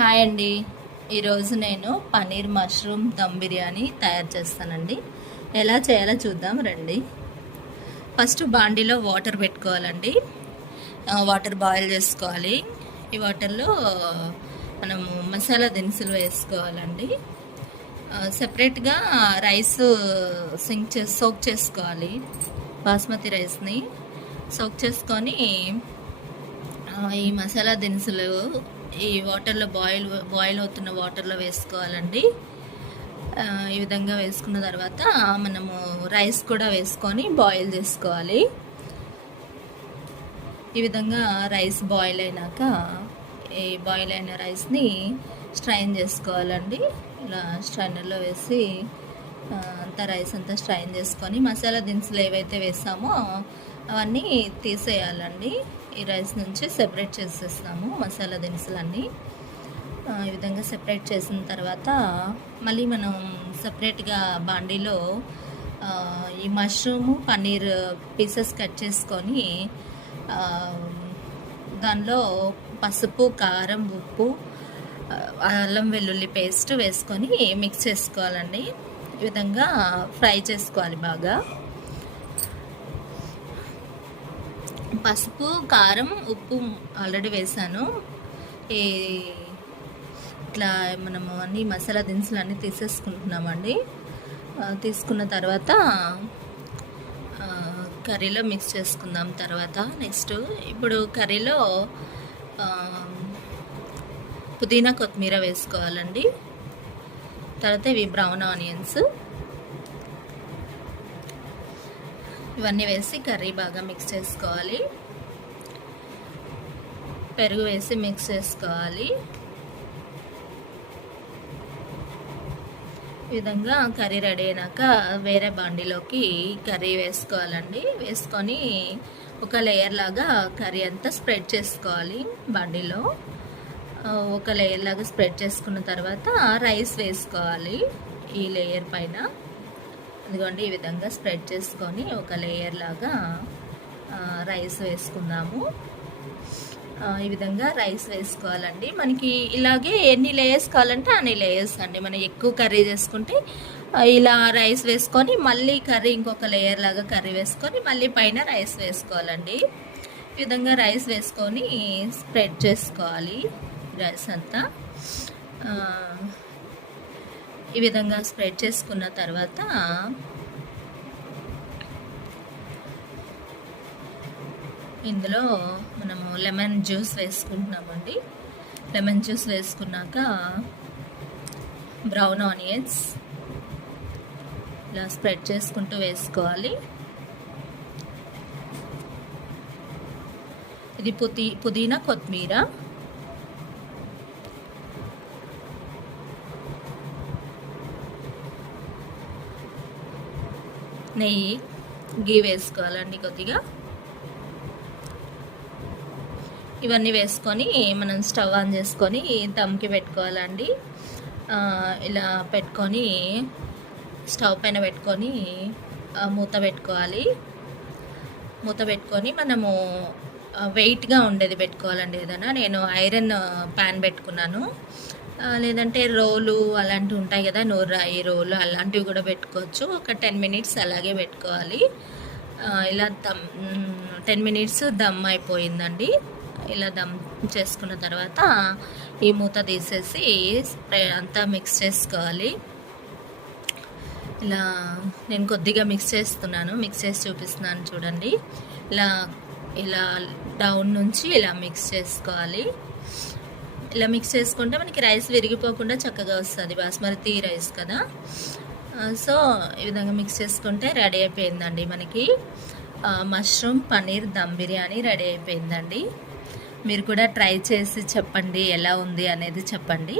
Hi అండి. ఈరోజు నేను పన్నీర్ మష్రూమ్ దమ్ బిర్యానీ తయారు చేస్తానండి. ఎలా చేయాలో చూద్దాం రండి. ఫస్ట్ బాండీలో వాటర్ పెట్టుకోవాలండి. వాటర్ బాయిల్ చేసుకోవాలి. ఈ వాటర్లో మనము మసాలా దినుసులు వేసుకోవాలండి. సెపరేట్గా రైస్ సోక్ చేసుకోవాలి. బాస్మతి రైస్ని సోక్ చేసుకొని ఈ మసాలా దినుసులు ఈ వాటర్లో బాయిల్ అవుతున్న వాటర్లో వేసుకోవాలండి. ఈ విధంగా వేసుకున్న తర్వాత మనము రైస్ కూడా వేసుకొని బాయిల్ చేసుకోవాలి. ఈ విధంగా రైస్ బాయిల్ అయినాక ఈ బాయిల్ అయిన రైస్ని స్ట్రైన్ చేసుకోవాలండి. ఇలా స్ట్రైనర్లో వేసి అంతా రైస్ అంతా స్ట్రైన్ చేసుకొని మసాలా దినుసులు ఏవైతే వేసామో అవన్నీ తీసేయాలండి. ఈ రైస్ నుంచి సెపరేట్ చేసేస్తాము మసాలా దినుసులన్నీ. ఈ విధంగా సెపరేట్ చేసిన తర్వాత మళ్ళీ మనం సెపరేట్గా బాండీలో ఈ మష్రూము పన్నీర్ పీసెస్ కట్ చేసుకొని దానిలో పసుపు, కారం, ఉప్పు, అల్లం వెల్లుల్లి పేస్ట్ వేసుకొని మిక్స్ చేసుకోవాలండి. ఈ విధంగా ఫ్రై చేసుకోవాలి బాగా. పసుపు, కారం, ఉప్పు ఆల్రెడీ వేసాను. ఇట్లా మనము అన్ని మసాలా దినుసులు అన్నీ తీసేసుకుంటున్నామండి. తీసుకున్న తర్వాత కర్రీలో మిక్స్ చేసుకుందాం. తర్వాత నెక్స్ట్ ఇప్పుడు కర్రీలో పుదీనా, కొత్తిమీర వేసుకోవాలండి. తర్వాత ఇవి బ్రౌన్ ఆనియన్స్ ఇవన్నీ వేసి కర్రీ బాగా మిక్స్ చేసుకోవాలి. పెరుగు వేసి మిక్స్ చేసుకోవాలి. ఈ విధంగా కర్రీ రెడీ అయినాక వేరే బాండీలోకి కర్రీ వేసుకోవాలండి. వేసుకొని ఒక లేయర్ లాగా కర్రీ అంతా స్ప్రెడ్ చేసుకోవాలి. బాండీలో ఒక లేయర్ లాగా స్ప్రెడ్ చేసుకున్న తర్వాత రైస్ వేసుకోవాలి ఈ లేయర్ పైన. ఇదిగోండి, ఈ విధంగా స్ప్రెడ్ చేసుకొని ఒక లేయర్ లాగా రైస్ వేసుకుందాము. ఈ విధంగా రైస్ వేసుకోవాలండి. మనకి ఇలాగే ఎన్ని లేయర్స్ కావాలంటే అన్ని లేయర్స్ అండి. మనం ఎక్కువ కర్రీ చేసుకుంటే ఇలా రైస్ వేసుకొని మళ్ళీ కర్రీ ఇంకొక లేయర్ లాగా కర్రీ వేసుకొని మళ్ళీ పైన రైస్ వేసుకోవాలండి. ఈ విధంగా రైస్ వేసుకొని స్ప్రెడ్ చేసుకోవాలి రైస్ అంతా. ఈ విధంగా స్ప్రెడ్ చేసుకున్న తర్వాత ఇందులో మనము లెమన్ జ్యూస్ వేసుకుంటున్నామండి. లెమన్ జ్యూస్ వేసుకున్నాక బ్రౌన్ ఆనియన్స్ ఇలా స్ప్రెడ్ చేసుకుంటూ వేసుకోవాలి. ఇది పుదీనా, కొత్తిమీర, నెయ్యి, గీ వేసుకోవాలండి కొద్దిగా. ఇవన్నీ వేసుకొని మనం స్టవ్ ఆన్ చేసుకొని దమ్కి పెట్టుకోవాలండి. ఇలా పెట్టుకొని స్టవ్ పైన పెట్టుకొని మూత పెట్టుకోవాలి. మూత పెట్టుకొని మనము వెయిట్గా ఉండేది పెట్టుకోవాలండి. ఏదైనా నేను ఐరన్ ప్యాన్ పెట్టుకున్నాను. లేదంటే రోలు అలాంటివి ఉంటాయి కదా, నూరాయి రోలు అలాంటివి కూడా పెట్టుకోవచ్చు. ఒక 10 మినిట్స్ అలాగే పెట్టుకోవాలి. ఇలా 10 మినిట్స్ దమ్ అయిపోయిందండి. ఇలా దమ్ చేసుకున్న తర్వాత ఈ మూత తీసేసి అంతా మిక్స్ చేసుకోవాలి. ఇలా నేను కొద్దిగా మిక్స్ చేస్తున్నాను, మిక్స్ చేసి చూపిస్తున్నాను చూడండి. ఇలా డౌన్ నుంచి ఇలా మిక్స్ చేసుకోవాలి. ఇలా మిక్స్ చేసుకుంటే మనకి రైస్ విరిగిపోకుండా చక్కగా వస్తుంది. బాస్మతి రైస్ కదా. సో ఈ విధంగా మిక్స్ చేసుకుంటే రెడీ అయిపోయిందండి. మనకి మష్రూమ్ పన్నీర్ దమ్ బిర్యానీ రెడీ అయిపోయిందండి. మీరు కూడా ట్రై చేసి చెప్పండి ఎలా ఉంది అనేది చెప్పండి.